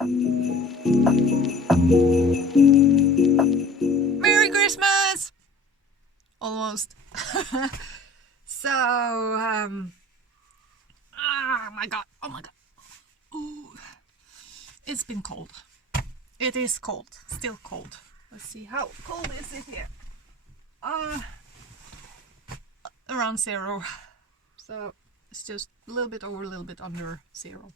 Merry Christmas! Almost. So, oh my god, oh my god. Ooh. It's been cold. It is cold, still cold. Let's see, how cold is it here? Around 0. So it's just a little bit over, a little bit under 0.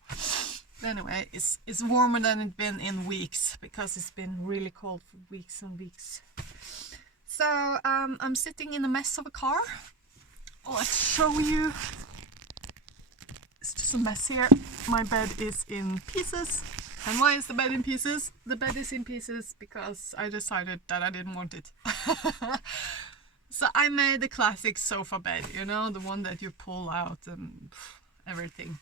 But anyway, it's warmer than it's been in weeks, because it's been really cold for weeks and weeks. So I'm sitting in a mess of a car. Let's show you. It's just a mess here. My bed is in pieces. And why is the bed in pieces? The bed is in pieces because I decided that I didn't want it. So I made the classic sofa bed, you know, the one that you pull out and everything.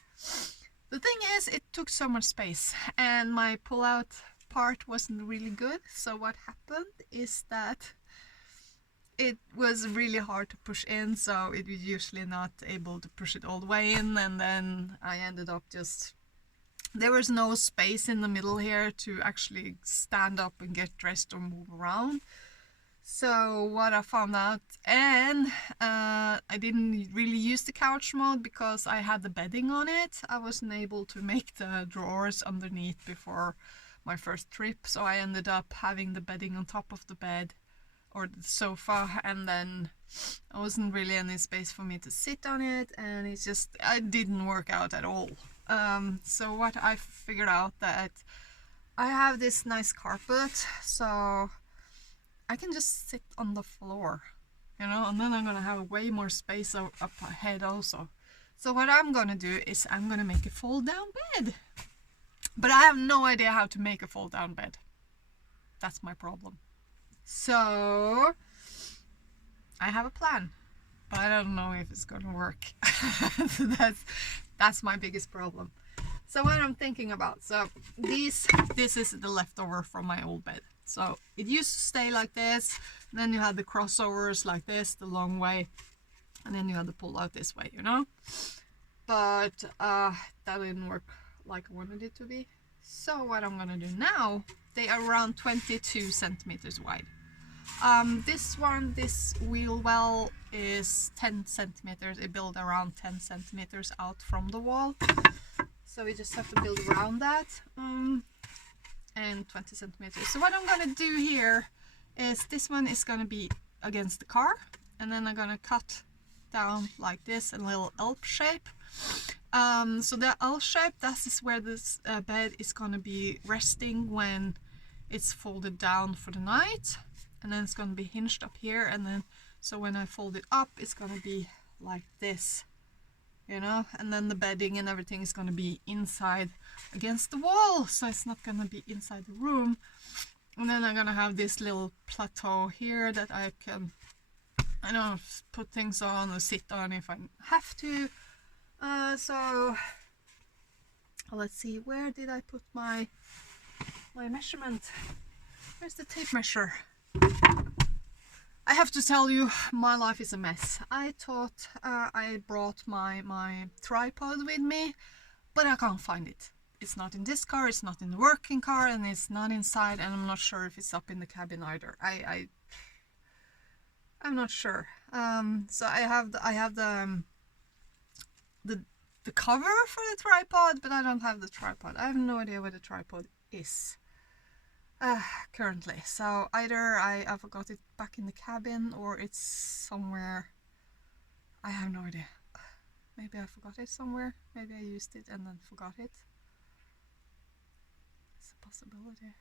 The thing is, it took so much space and my pull-out part wasn't really good. So what happened is that it was really hard to push in, so it was usually not able to push it all the way in, and then I ended up just... There was no space in the middle here to actually stand up and get dressed or move around. So what I found out, and I didn't really use the couch mode because I had the bedding on it. I wasn't able to make the drawers underneath before my first trip, so I ended up having the bedding on top of the bed or the sofa, and then there wasn't really any space for me to sit on it, and it didn't work out at all. So what I figured out, that I have this nice carpet, so I can just sit on the floor, you know, and then I'm gonna have way more space up ahead also. So what I'm gonna do is I'm gonna make a fold down bed, but I have no idea how to make a fold down bed. That's my problem. So I have a plan, but I don't know if it's gonna work. So that's my biggest problem. So what I'm thinking about, so this is the leftover from my old bed. So it used to stay like this, then you had the crossovers like this, the long way, and then you had the pull out this way, you know. But that didn't work like I wanted it to be. So what I'm gonna do now, they are around 22 centimeters wide. This wheel well is 10 centimeters. It built around 10 centimeters out from the wall. So we just have to build around that. And 20 centimeters. So what I'm gonna do here is, this one is gonna be against the car, and then I'm gonna cut down like this, a little L shape. So the L shape, that is where this bed is gonna be resting when it's folded down for the night, and then it's gonna be hinged up here, and then so when I fold it up, it's gonna be like this, you know, and then the bedding and everything is gonna be inside against the wall, so it's not gonna be inside the room. And then I'm gonna have this little plateau here that I can, I don't know, put things on or sit on if I have to. So let's see, where did I put my measurement? Where's the tape measure? I have to tell you, my life is a mess. I thought I brought my tripod with me, but I can't find it. It's not in this car, it's not in the working car, and it's not inside, and I'm not sure if it's up in the cabin either. I'm not sure. So I have the cover for the tripod, but I don't have the tripod. I have no idea where the tripod is currently. So either I forgot it back in the cabin, or it's somewhere. I have no idea. Maybe I forgot it somewhere. Maybe I used it and then forgot it. It's a possibility.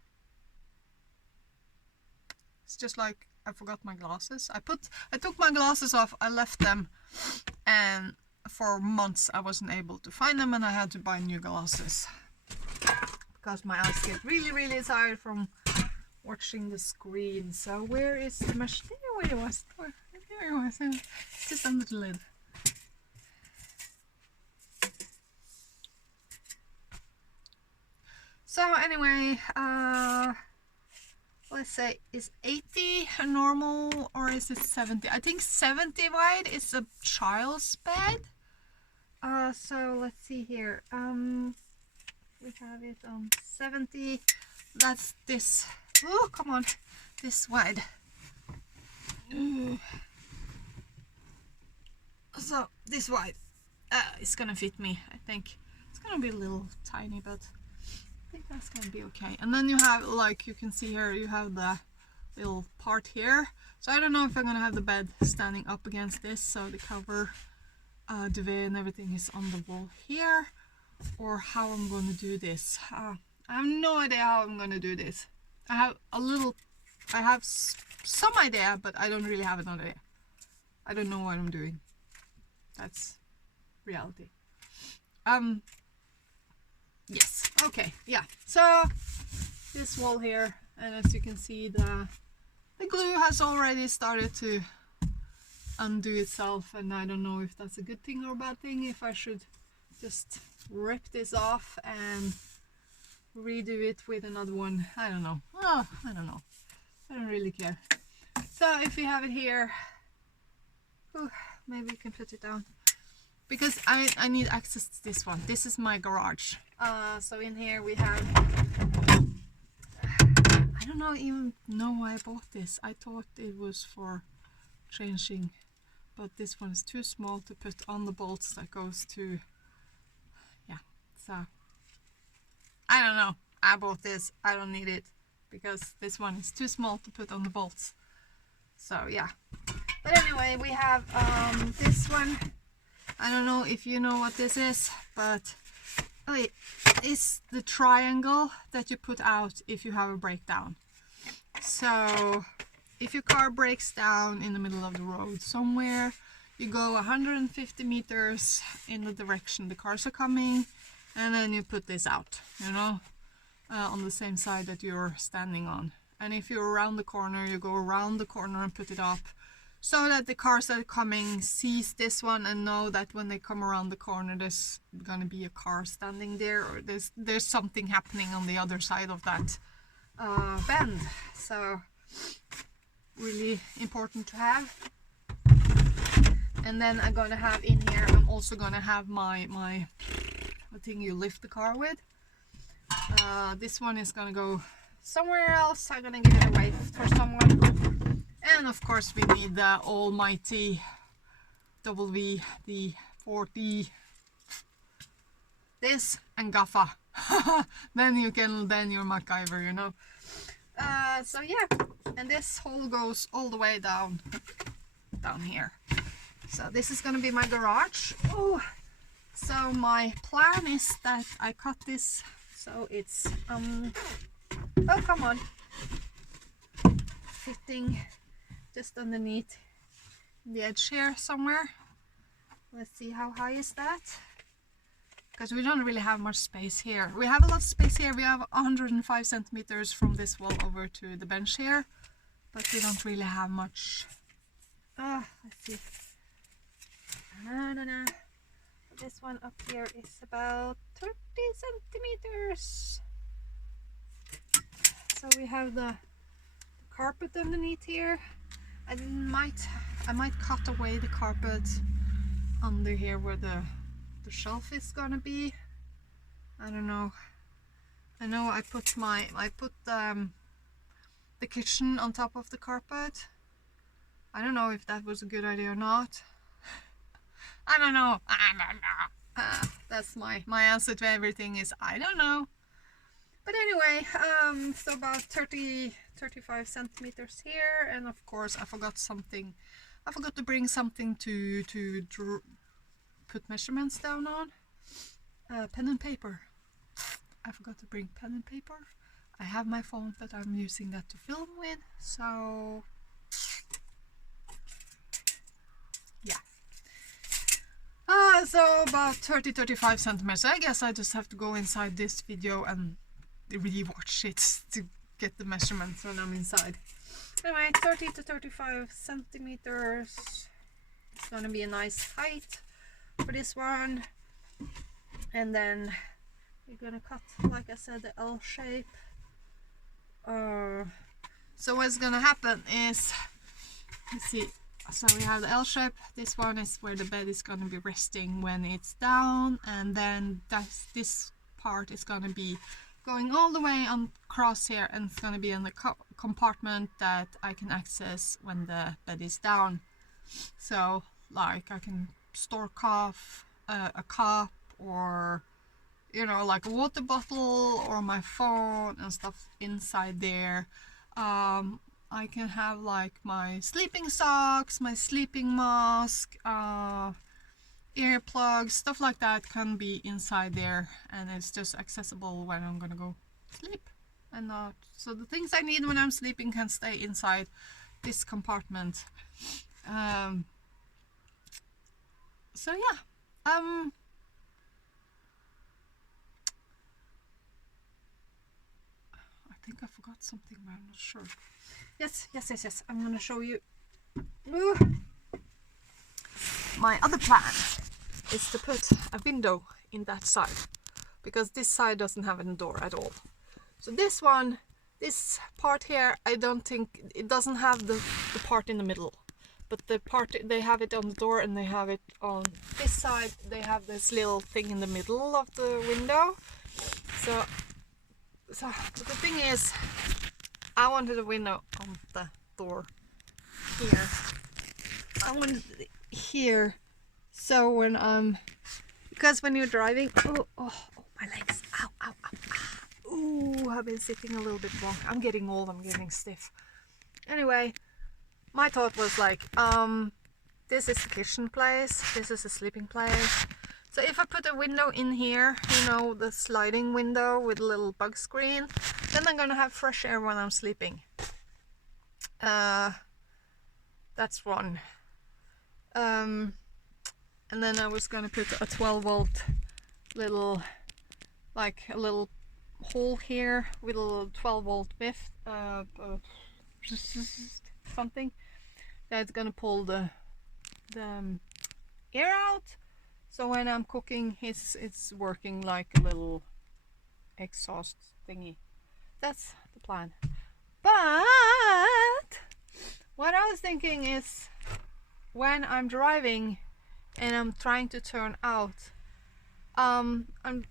It's just like I forgot my glasses. I took my glasses off, I left them, and for months I wasn't able to find them, and I had to buy new glasses because my eyes get really tired from watching the screen. So where is the machine? There it was. There it was. It's just under the lid. So anyway, let's say, is 80 a normal, or is it 70? I think 70 wide is a child's bed. So let's see here. we have it on 70. That's this. Oh, come on, this wide. So this wide. It's gonna fit me. I think it's gonna be a little tiny, but I think that's gonna be okay. And then you have, like you can see here, you have the little part here. So I don't know if I'm gonna have the bed standing up against this, so the cover, duvet and everything is on the wall here, or how I'm gonna do this. I have no idea how I'm gonna do this. I have some idea, but I don't really have an idea. I don't know what I'm doing. That's reality. Yes, okay, yeah. So this wall here, and as you can see, the glue has already started to undo itself, and I don't know if that's a good thing or a bad thing, if I should just rip this off and redo it with another one. I don't know. Oh, I don't know. I don't really care. So if we have it here, maybe we can put it down, because I need access to this one. This is my garage. So in here we have, I don't even know why I bought this. I thought it was for changing, but this one is too small to put on the bolts that goes to, yeah, so I don't know. I bought this. I don't need it because this one is too small to put on the bolts. So yeah. But anyway, we have this one. I don't know if you know what this is, but it's the triangle that you put out if you have a breakdown. So if your car breaks down in the middle of the road somewhere, you go 150 meters in the direction the cars are coming, and then you put this out, you know, on the same side that you're standing on. And if you're around the corner, you go around the corner and put it up, so that the cars that are coming sees this one and know that when they come around the corner there's gonna be a car standing there, or there's something happening on the other side of that bend. So really important to have. And then I'm gonna have in here, I'm also gonna have my the thing you lift the car with. This one is gonna go somewhere else. I'm gonna give it away for someone. And of course we need the almighty WD-40, this and gaffa. then you're MacGyver, you know. So yeah, and this hole goes all the way down here. So this is gonna be my garage. Oh, so my plan is that I cut this so it's oh, come on, fitting just underneath the edge here somewhere. Let's see, how high is that? Because we don't really have much space here. We have a lot of space here. We have 105 centimeters from this wall over to the bench here, but we don't really have much. Let's see. No. This one up here is about 30 centimeters. So we have the carpet underneath here. I might cut away the carpet under here where the shelf is gonna be. I don't know. I know I put the kitchen on top of the carpet. I don't know if that was a good idea or not. I don't know. That's my answer to everything is I don't know. But anyway, so about 35 centimeters here, and of course I forgot something. I forgot to bring something to put measurements down on. Pen and paper. I forgot to bring pen and paper. I have my phone, but I'm using that to film with, so yeah. So about 30-35 centimeters. I guess I just have to go inside this video and re-watch it to get the measurements when I'm inside. Anyway, 30-35 centimeters. It's gonna be a nice height for this one. And then we're gonna cut, like I said, the L shape. So what's gonna happen is, let's see. So we have the L shape. This one is where the bed is gonna be resting when it's down, and then this part is gonna be going all the way across here, and it's gonna be in the compartment that I can access when the bed is down. So like I can store a cup, or you know, like a water bottle or my phone and stuff inside there. I can have like my sleeping socks, my sleeping mask, earplugs, stuff like that can be inside there, and it's just accessible when I'm gonna go sleep. And so the things I need when I'm sleeping can stay inside this compartment. So yeah, I think I forgot something, but I'm not sure. Yes, I'm gonna show you. My other plan is to put a window in that side, because this side doesn't have a door at all. So this one, this part here, I don't think it doesn't have the part in the middle, but the part, they have it on the door, and they have it on this side. They have this little thing in the middle of the window. So the thing is, I wanted a window on the door here. I wanted it here, so when because when you're driving, oh my legs, ow, ooh, I've been sitting a little bit wrong. I'm getting old, I'm getting stiff. Anyway, my thought was like, this is the kitchen place, this is the sleeping place. So if I put a window in here, you know, the sliding window with a little bug screen, then I'm gonna have fresh air when I'm sleeping. That's one. And then I was gonna put a 12-volt little, like a little hole here with a little 12-volt biff, something that's gonna pull the air out. So when I'm cooking, it's working like a little exhaust thingy. That's the plan. But what I was thinking is, when I'm driving and I'm trying to turn out, I'm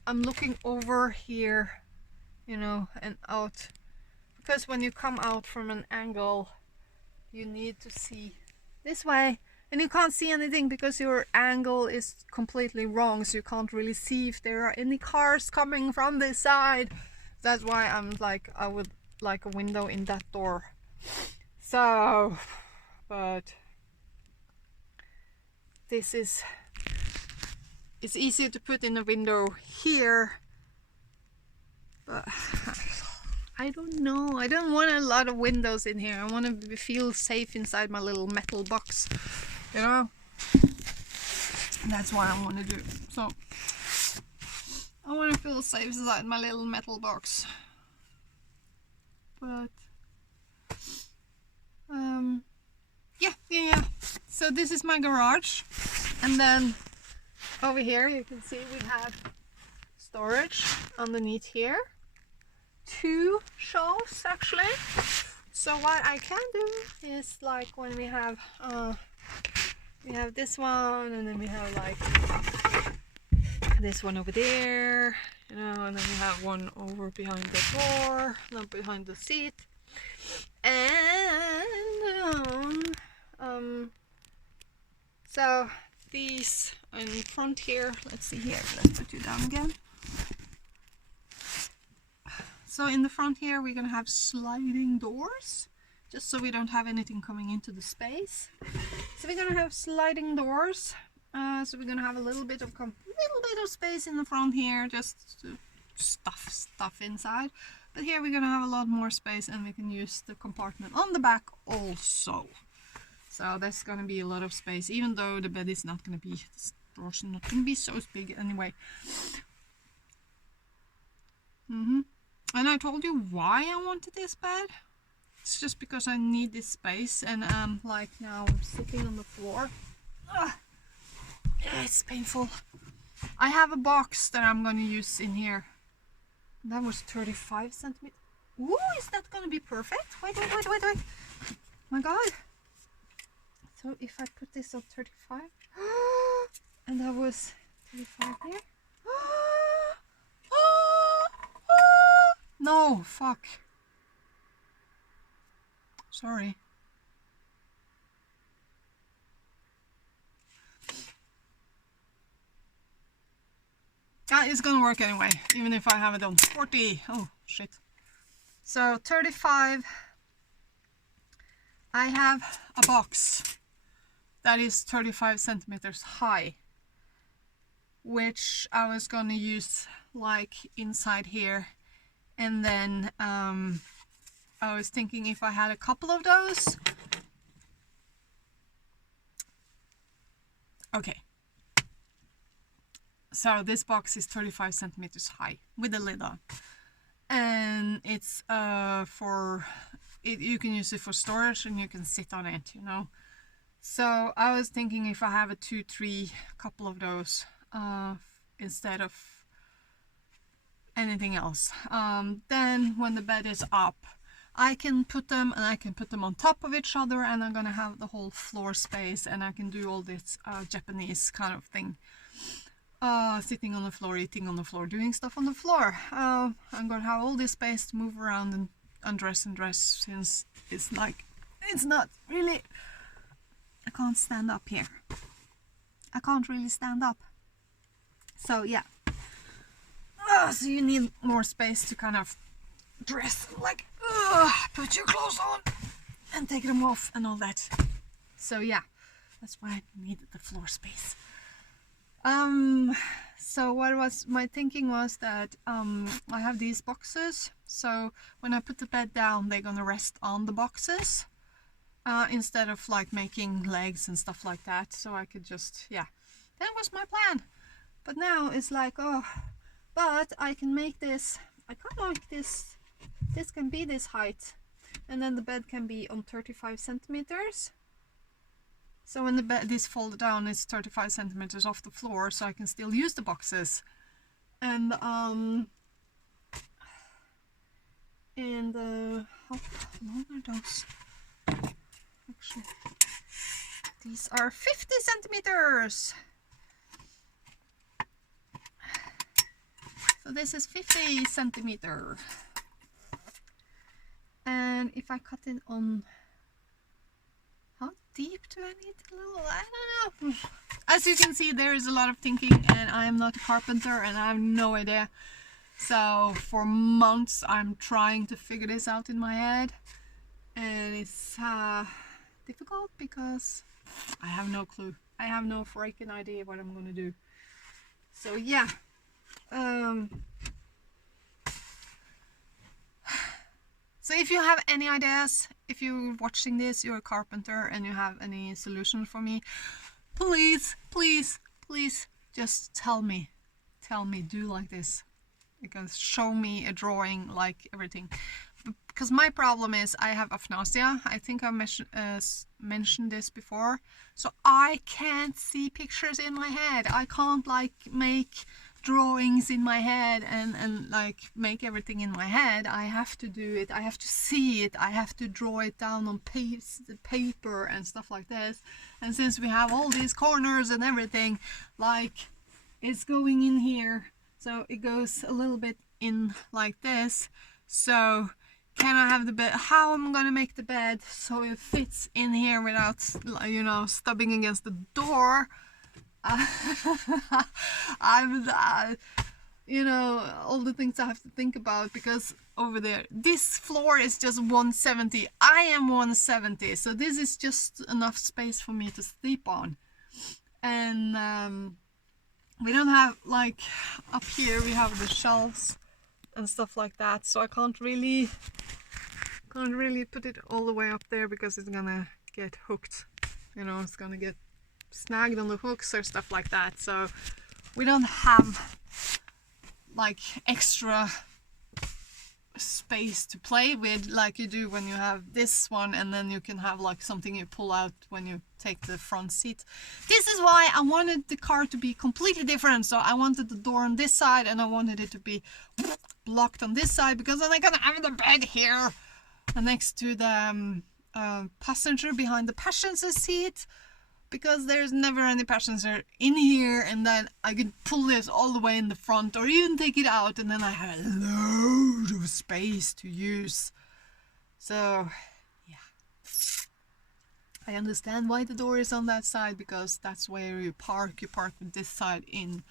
looking over here, you know, and out, because when you come out from an angle, you need to see this way, and you can't see anything because your angle is completely wrong, so you can't really see if there are any cars coming from this side. That's why I'm like, I would like a window in that door. So, but this is, it's easier to put in a window here, but I don't know, I don't want a lot of windows in here. I want to feel safe inside my little metal box, you know. That's what I want to do. So I want to feel safe inside my little metal box. But yeah. So this is my garage, and then over here you can see we have storage underneath here. 2 shelves actually. So what I can do is, like, when we have this one, and then we have like this one over there, you know, and then we have one over behind the door, not behind the seat, and so these in front here, let's see here, let's put you down again. So in the front here we're gonna have sliding doors, just so we don't have anything coming into the space. So we're gonna have sliding doors. So we're gonna have a little bit of space in the front here, just to stuff inside. But here we're gonna have a lot more space, and we can use the compartment on the back also. So there's gonna be a lot of space, even though the bed is not gonna be, the doors are not gonna be so big anyway. And I told you why I wanted this bed. It's just because I need this space, and like now I'm sitting on the floor. It's painful. I have a box that I'm gonna use in here. That was 35 centimeters. Ooh, is that gonna be perfect? Wait. My God. So if I put this on 35, and that was 35 here. No, fuck. Sorry. That is gonna work anyway, even if I have it on 40. Oh, shit. So 35. I have a box that is 35 centimeters high, which I was gonna use like inside here. And then I was thinking if I had a couple of those. Okay. So this box is 35 centimeters high with a lid on, and it's you can use it for storage and you can sit on it, you know. So I was thinking if I have a 2-3 couple of those instead of anything else, then when the bed is up I can put them, and I can put them on top of each other, and I'm gonna have the whole floor space, and I can do all this Japanese kind of thing. Sitting on the floor, eating on the floor, doing stuff on the floor. I'm gonna have all this space to move around and undress and dress, since it's like, it's not really, I can't stand up here. I can't really stand up. So yeah. So you need more space to kind of dress, like, put your clothes on and take them off and all that. So yeah, that's why I needed the floor space. So what was my thinking was that I have these boxes, so when I put the bed down they're gonna rest on the boxes instead of like making legs and stuff like that. So I could just, yeah, that was my plan. But now it's like, oh, but I can make this, I can make this can be this height, and then the bed can be on 35 centimeters. So when the bed is folded down, it's 35 centimeters off the floor, so I can still use the boxes. And how long are those? Actually, these are 50 centimeters. So this is 50 centimeter. And if I cut it on, how deep do I need a little? I don't know. As you can see, there is a lot of thinking, and I am not a carpenter and I have no idea. So for months I'm trying to figure this out in my head, and it's difficult because I have no clue. I have no freaking idea what I'm gonna do. So yeah. So if you have any ideas, if you're watching this, you're a carpenter and you have any solution for me, please, please, please just tell me, do like this, because show me a drawing, like everything. Because my problem is I have aphasia. I think I mentioned this before. So I can't see pictures in my head. I can't like make drawings in my head and like make everything in my head. I have to do it, I have to see it, I have to draw it down on paper and stuff like this. And since we have all these corners and everything, like it's going in here, so it goes a little bit in like this. So can I have the bed, how am I gonna make the bed so it fits in here without, you know, stubbing against the door? You know, all the things I have to think about, because over there, this floor is just 170. I am 170, so this is just enough space for me to sleep on. And we don't have, like, up here we have the shelves and stuff like that, so I can't really put it all the way up there, because it's gonna get hooked, you know, it's gonna get snagged on the hooks or stuff like that. So we don't have like extra space to play with like you do when you have this one, and then you can have like something you pull out when you take the front seat. This is why I wanted the car to be completely different. So I wanted the door on this side and I wanted it to be blocked on this side, because then I'm gonna have the bed here next to the passenger behind the passenger seat. because there's never any passenger in here, and then I could pull this all the way in the front or even take it out, and then I have a load of space to use. So yeah, I understand why the door is on that side, because that's where you park with this side in.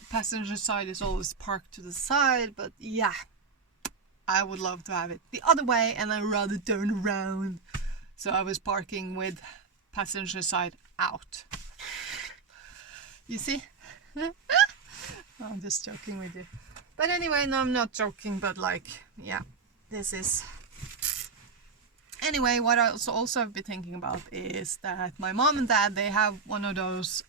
The passenger side is always parked to the side, but yeah, I would love to have it the other way, and I'd rather turn around. So I was parking with passenger side out. You see? I'm just joking with you. But anyway, no, I'm not joking, but like, yeah, this is... Anyway, what I also have been thinking about is that my mom and dad, they have one of those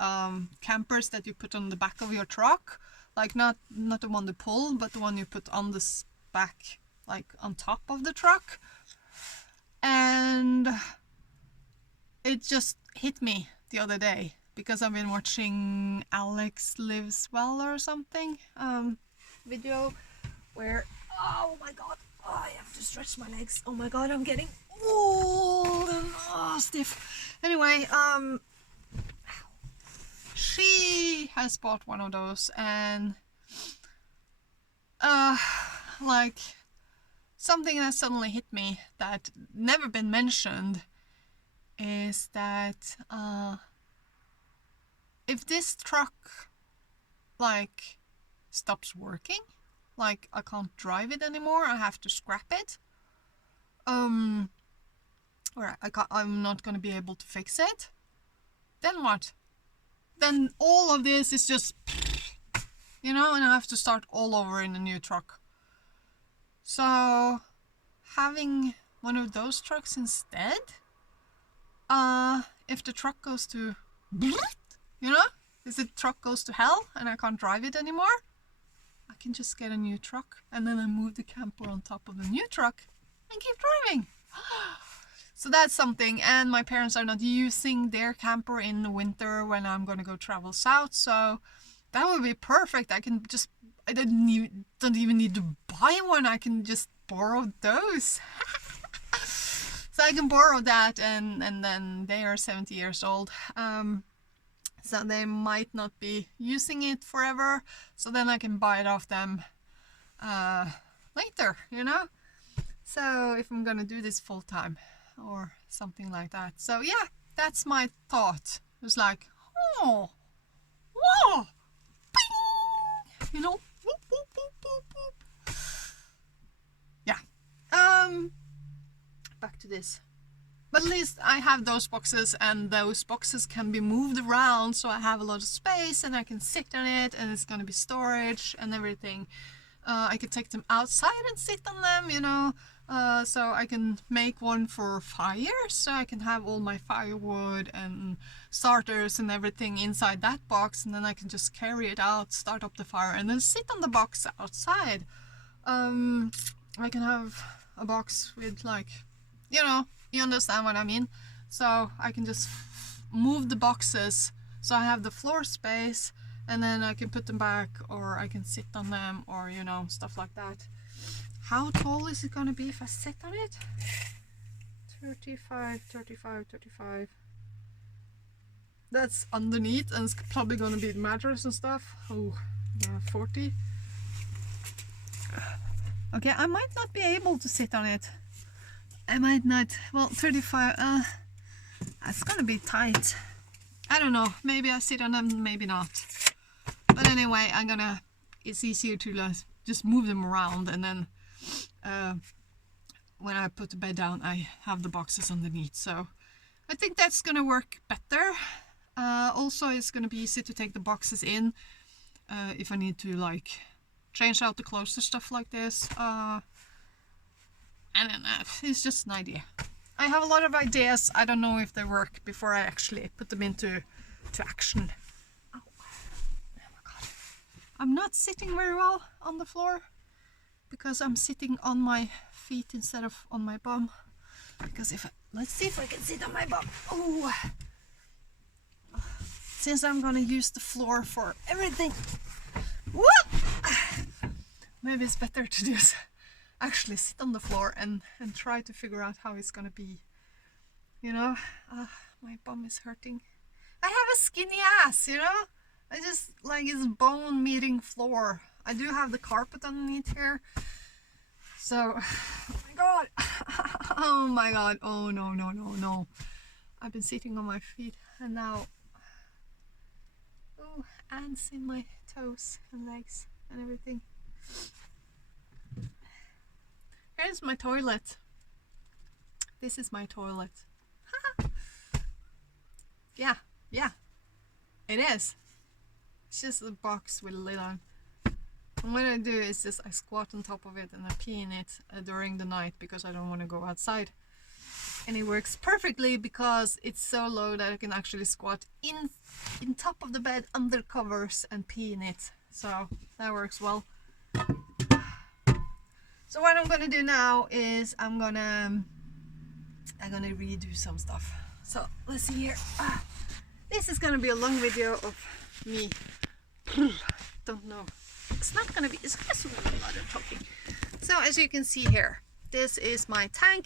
campers that you put on the back of your truck. Like not the one to pull, but the one you put on the back, like on top of the truck. And it just hit me the other day because I've been watching Alex Lives Well or something video where, oh my god, I have to stretch my legs. Oh my god, I'm getting old and stiff. Anyway, she has bought one of those, and like, something that suddenly hit me that never been mentioned is that if this truck like stops working, like I can't drive it anymore, I have to scrap it, or I'm not gonna be able to fix it, then what? Then all of this is just, you know, and I have to start all over in a new truck. So having one of those trucks instead, if the truck goes to, you know, if the truck goes to hell and I can't drive it anymore, I can just get a new truck, and then I move the camper on top of the new truck and keep driving. So that's something. And my parents are not using their camper in the winter when I'm gonna go travel south, so that would be perfect. I don't even need to buy one. I can just borrow those. So I can borrow that, and then they are 70 years old. So they might not be using it forever. So then I can buy it off them later, you know? So if I'm gonna do this full time or something like that. So yeah, that's my thought. It was like, oh, whoa, bing, you know? Whoop, whoop, whoop, whoop, whoop. Yeah. Back to this. But at least I have those boxes, and those boxes can be moved around, so I have a lot of space and I can sit on it, and it's gonna be storage and everything. I can take them outside and sit on them, you know, so I can make one for fire, so I can have all my firewood and starters and everything inside that box, and then I can just carry it out, start up the fire, and then sit on the box outside. I can have a box with, like, you know, you understand what I mean. So I can just move the boxes so I have the floor space, and then I can put them back, or I can sit on them, or, you know, stuff like that. How tall is it gonna be if I sit on it? 35, 35, 35. That's underneath, and it's probably gonna be the mattress and stuff. Oh, yeah, 40. Okay, I might not be able to sit on it. I might not. Well, 35, it's gonna be tight. I don't know, maybe I sit on them, maybe not. But anyway, it's easier to just move them around, and then when I put the bed down, I have the boxes underneath. So I think that's gonna work better. Also, it's gonna be easy to take the boxes in if I need to, like, change out the clothes and stuff like this. I don't know, it's just an idea. I have a lot of ideas. I don't know if they work before I actually put them into action. Oh my god. I'm not sitting very well on the floor because I'm sitting on my feet instead of on my bum. Because let's see if I can sit on my bum. Oh, since I'm gonna use the floor for everything. Whoop! Maybe it's better to just actually sit on the floor and try to figure out how it's gonna be, you know. My bum is hurting. I have a skinny ass, you know? I just like it's bone meeting floor. I do have the carpet underneath here. So, oh my god. Oh my god. Oh no, no, no, no. I've been sitting on my feet and now, oh, ants in my toes and legs and everything. Here's my toilet. This is my toilet. Yeah, yeah, it is. It's just a box with a lid on. And what I do is just I squat on top of it and I pee in it during the night because I don't want to go outside. And it works perfectly because it's so low that I can actually squat in top of the bed under covers and pee in it. So that works well. So what I'm gonna do now is I'm gonna redo some stuff. So let's see here. This is gonna be a long video of me. Don't know. It's not gonna be. It's just a lot of talking. So as you can see here, this is my tank,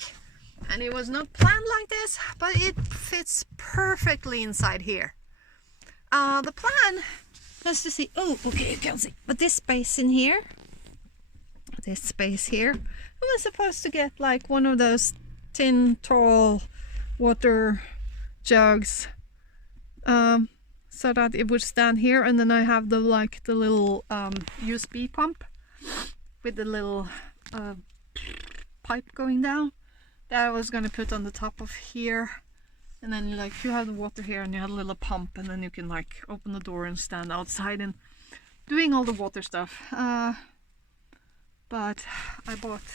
and it was not planned like this, but it fits perfectly inside here. The plan was to see. Oh, okay, you can see. But this space in here. This space here, I was supposed to get like one of those tin tall water jugs so that it would stand here, and then I have the little USB pump with the little pipe going down that I was gonna put on the top of here, and then like you have the water here and you have a little pump, and then you can like open the door and stand outside and doing all the water stuff. But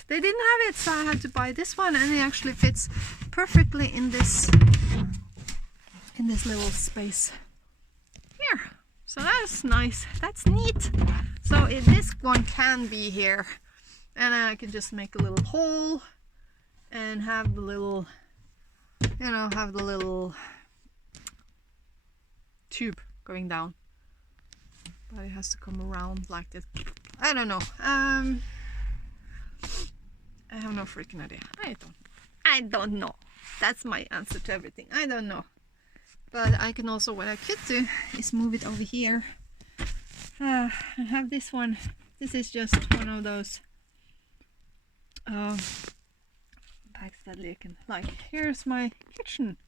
they didn't have it, so I had to buy this one, and it actually fits perfectly in this little space here. So that's nice, that's neat. So this one can be here, and then I can just make a little hole and have the little, you know, have the little tube going down. But it has to come around like this. I don't know. I have no freaking idea. I don't know. That's my answer to everything. I don't know. But I can also, what I could do is move it over here. I have this one. This is just one of those bags that you can, like, here's my kitchen.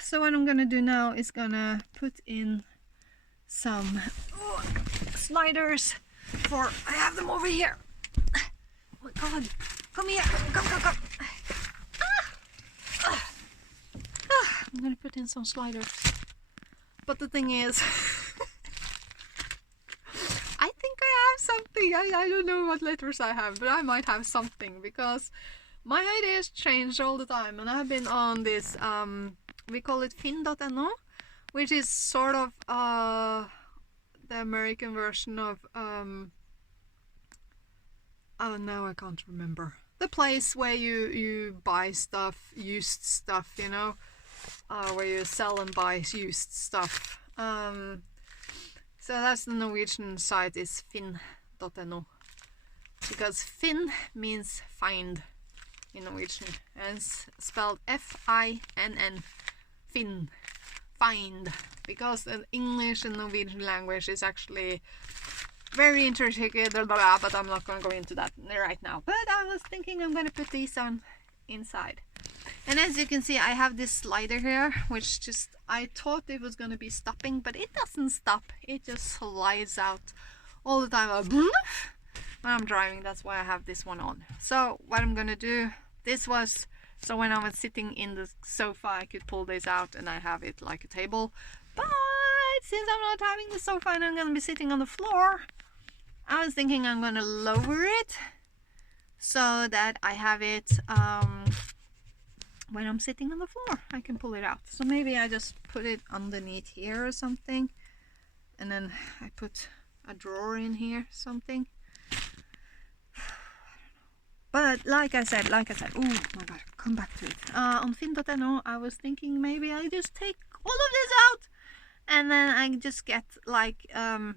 So what I'm gonna do now is gonna put in some sliders for, I have them over here. Oh my god, come here, come. I'm gonna put in some sliders. But the thing is, I think I have something. I don't know what letters I have, but I might have something, because my ideas change all the time, and I've been on this, we call it fin.no, which is sort of the American version of oh, now I can't remember. The place where you buy stuff, used stuff, you know, where you sell and buy used stuff. So that's the Norwegian site, is fin.no, because fin means find in Norwegian, and it's spelled F-I-N-N, fin, find, because the English and Norwegian language is actually very intricate, blah, blah, blah, but I'm not going to go into that right now. But I was thinking I'm going to put these on inside. And as you can see, I have this slider here, which just, I thought it was going to be stopping, but it doesn't stop. It just slides out all the time. When I'm driving, that's why I have this one on. So what I'm going to do, this was, so when I was sitting in the sofa, I could pull this out and I have it like a table. But since I'm not having the sofa and I'm going to be sitting on the floor, I was thinking I'm going to lower it so that I have it when I'm sitting on the floor. I can pull it out. So maybe I just put it underneath here or something, and then I put a drawer in here, something. But like I said, oh my god, come back to it. On fin.no, I was thinking maybe I just take all of this out, and then I just get like a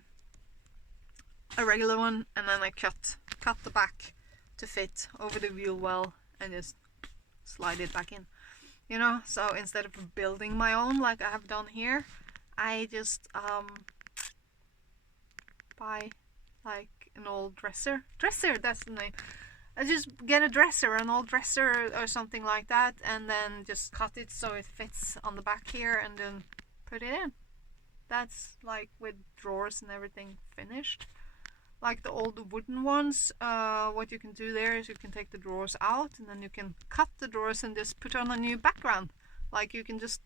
regular one, and then I cut the back to fit over the wheel well, and just slide it back in. you know. So instead of building my own like I have done here, I just buy like an old dresser, that's the name. I just get a dresser, an old dresser or something like that, and then just cut it so it fits on the back here, and then put it in. That's like with drawers and everything finished. Like the old wooden ones, what you can do there is you can take the drawers out, and then you can cut the drawers and just put on a new background. Like you can just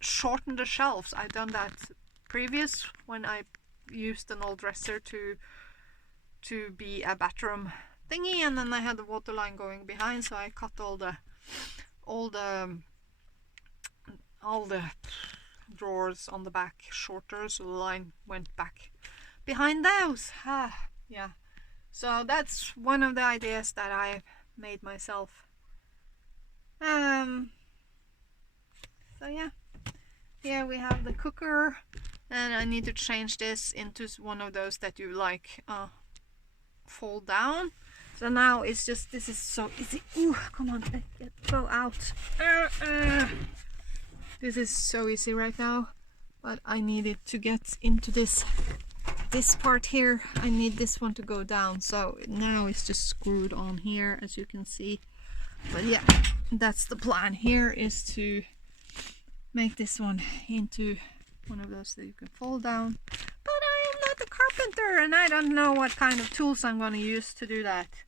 shorten the shelves. I've done that previous when I used an old dresser to be a bathroom thingy, and then I had the water line going behind, so I cut all the drawers on the back shorter, so the line went back behind those. Yeah, so that's one of the ideas that I made myself. So yeah, here we have the cooker, and I need to change this into one of those that you like fold down. So now it's just, this is so easy. Ooh, come on, go out. This is so easy right now, but I needed to get into this part here. I need this one to go down, so now it's just screwed on here, as you can see. But yeah, that's the plan here, is to make this one into one of those that you can fold down. But I am not a carpenter, and I don't know what kind of tools I'm going to use to do that.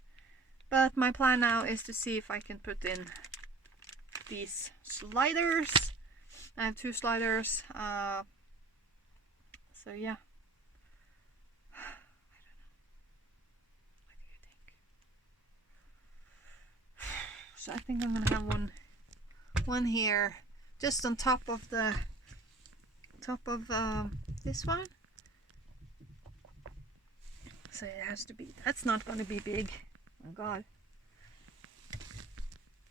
But my plan now is to see if I can put in these sliders. I have 2 sliders. So yeah. I don't know. What do you think? So I think I'm gonna have one here, just on top of the this one. So it has to be. That's not gonna be big. Oh god.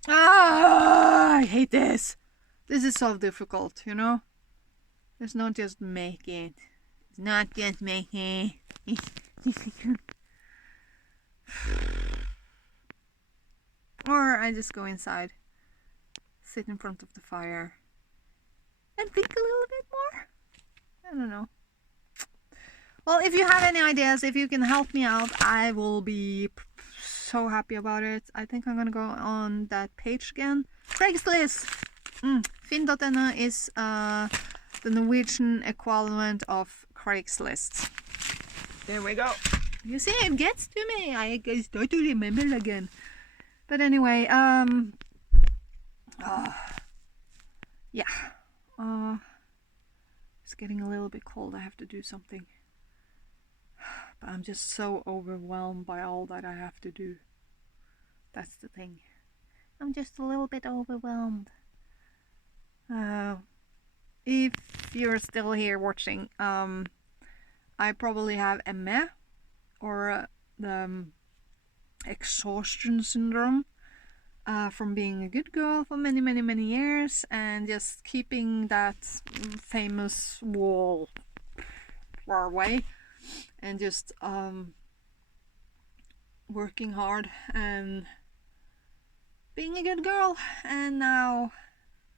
I hate this. This is so difficult, you know? It's not just make it. It's not just make it. Or I just go inside, sit in front of the fire, and think a little bit more. I don't know. Well, if you have any ideas, if you can help me out, I will be so happy about it. I think I'm gonna go on that page again. Craigslist! Finn.no is the Norwegian equivalent of Craigslist. There we go. You see, it gets to me. I start to remember again. But anyway, yeah. It's getting a little bit cold. I have to do something. But I'm just so overwhelmed by all that I have to do. That's the thing. I'm just a little bit overwhelmed. If you're still here watching, I probably have ME, or the exhaustion syndrome, from being a good girl for many years and just keeping that famous wall far away, and just working hard and being a good girl, and now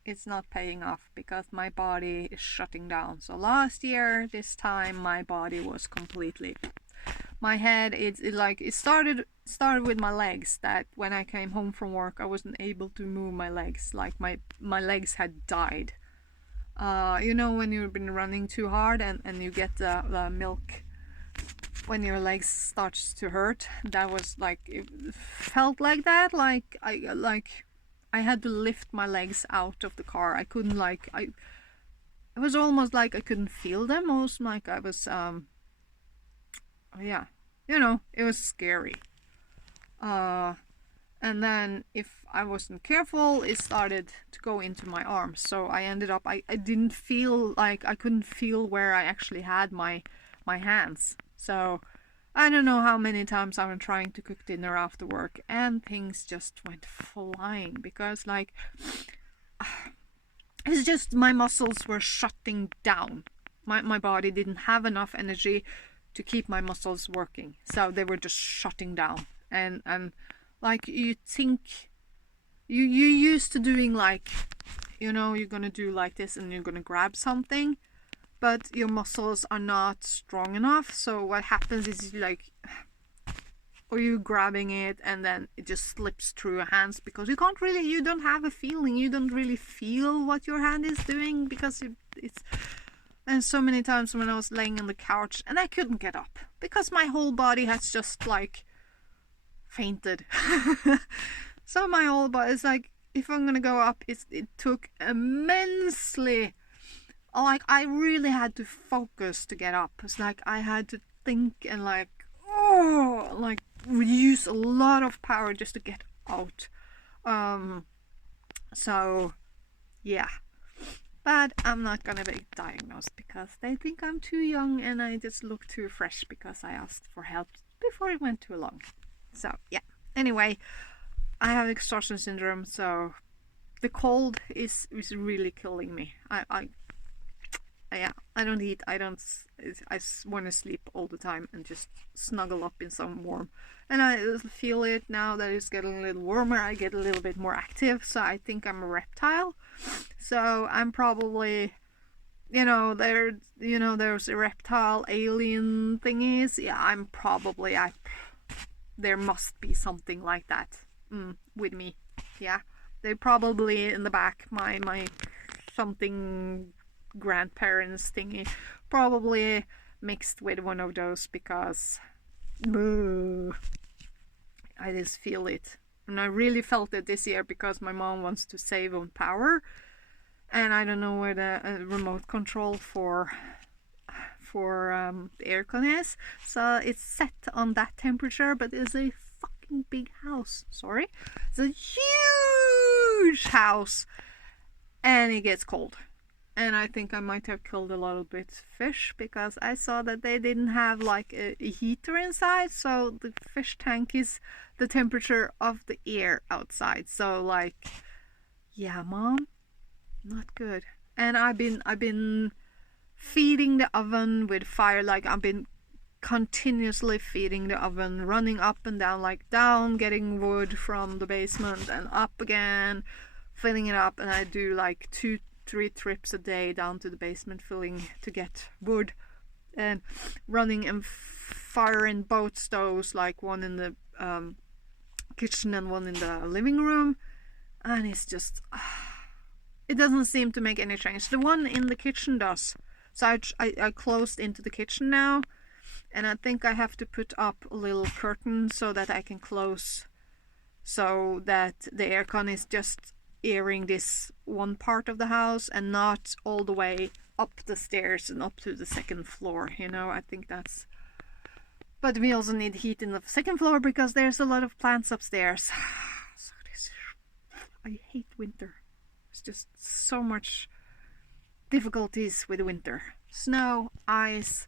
it's not paying off because my body is shutting down. So last year, this time, my body was completely, my head, it started with my legs, that when I came home from work I wasn't able to move my legs, like my legs had died. You know, when you've been running too hard and you get the milk when your legs starts to hurt, that was like, it felt like that, like I had to lift my legs out of the car. I couldn't, like, it was almost like I couldn't feel them, almost like I was yeah, you know, it was scary. And then if I wasn't careful, it started to go into my arms. So I ended up, I didn't feel, like, I couldn't feel where I actually had my hands. So I don't know how many times I was trying to cook dinner after work, and things just went flying because, like, it's just my muscles were shutting down. My body didn't have enough energy to keep my muscles working, so they were just shutting down. And like, you think you used to doing like you know, you're gonna do like this and you're gonna grab something, but your muscles are not strong enough. So what happens is or you grabbing it and then it just slips through your hands because you don't have a feeling. You don't really feel what your hand is doing because it's. And so many times when I was laying on the couch and I couldn't get up because my whole body has just fainted. So my whole body is if I'm gonna go up, it took immensely. I really had to focus to get up. It's I had to think and use a lot of power just to get out. So yeah. But I'm not gonna be diagnosed because they think I'm too young and I just look too fresh because I asked for help before it went too long. So yeah. Anyway, I have exhaustion syndrome, so the cold is really killing me. I don't eat. I want to sleep all the time and just snuggle up in some warm. And I feel it now that it's getting a little warmer. I get a little bit more active, so I think I'm a reptile. So I'm probably, there's a reptile alien thingies. Yeah, there must be something like that with me. Yeah, they probably in the back my something grandparents thingy probably mixed with one of those because I just feel it. And I really felt it this year because my mom wants to save on power and I don't know where the remote control for the aircon is, so it's set on that temperature, but it's a fucking big house. Sorry, it's a huge house and it gets cold. And I think I might have killed a little bit fish because I saw that they didn't have a heater inside, so the fish tank is the temperature of the air outside. So yeah, Mom, not good. And I've been feeding the oven with fire. I've been continuously feeding the oven, running up and down, getting wood from the basement and up again, filling it up, and I do 2-3 trips a day down to the basement filling to get wood and running and firing both stoves, one in the kitchen and one in the living room, and it's just it doesn't seem to make any change. The one in the kitchen does. So I closed into the kitchen now, and I think I have to put up a little curtain so that I can close so that the aircon is just airing this one part of the house and not all the way up the stairs and up to the second floor. I think that's... But we also need heat in the second floor because there's a lot of plants upstairs. So I hate winter. It's just so much difficulties with winter. Snow, ice,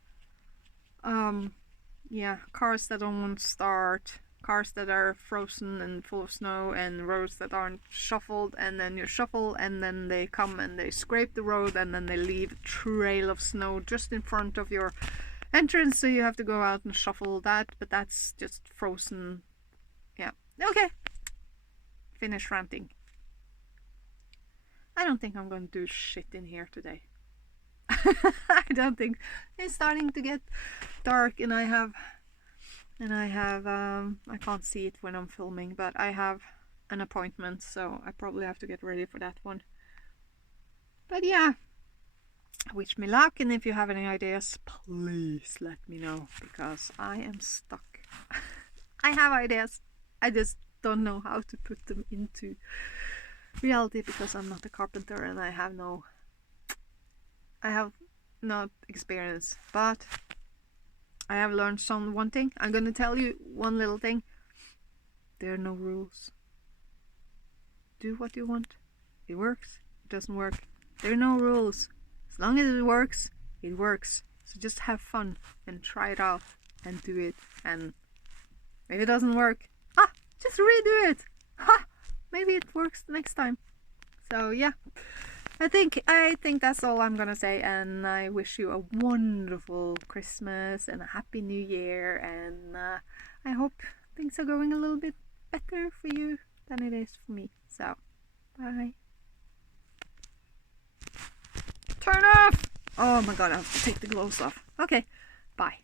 cars that don't want to start, cars that are frozen and full of snow, and roads that aren't shuffled, and then you shuffle and then they come and they scrape the road and then they leave a trail of snow just in front of your entrance, so you have to go out and shuffle that, but that's just frozen. Yeah. Okay. Finish ranting. I don't think I'm going to do shit in here today. I don't think. It's starting to get dark and I can't see it when I'm filming, but I have an appointment, so I probably have to get ready for that one. But yeah, wish me luck, and if you have any ideas, please let me know, because I am stuck. I have ideas, I just don't know how to put them into reality because I'm not a carpenter and I have not experience, but I have learned one thing. I'm gonna tell you one little thing. There are no rules. Do what you want. It works. It doesn't work. There are no rules. As long as it works, it works. So just have fun and try it out and do it. And if it doesn't work, just redo it. Maybe it works the next time. So yeah, I think that's all I'm gonna say, and I wish you a wonderful Christmas and a happy New Year, and I hope things are going a little bit better for you than it is for me. So bye. Turn off! Oh my god, I have to take the gloves off. Okay, bye.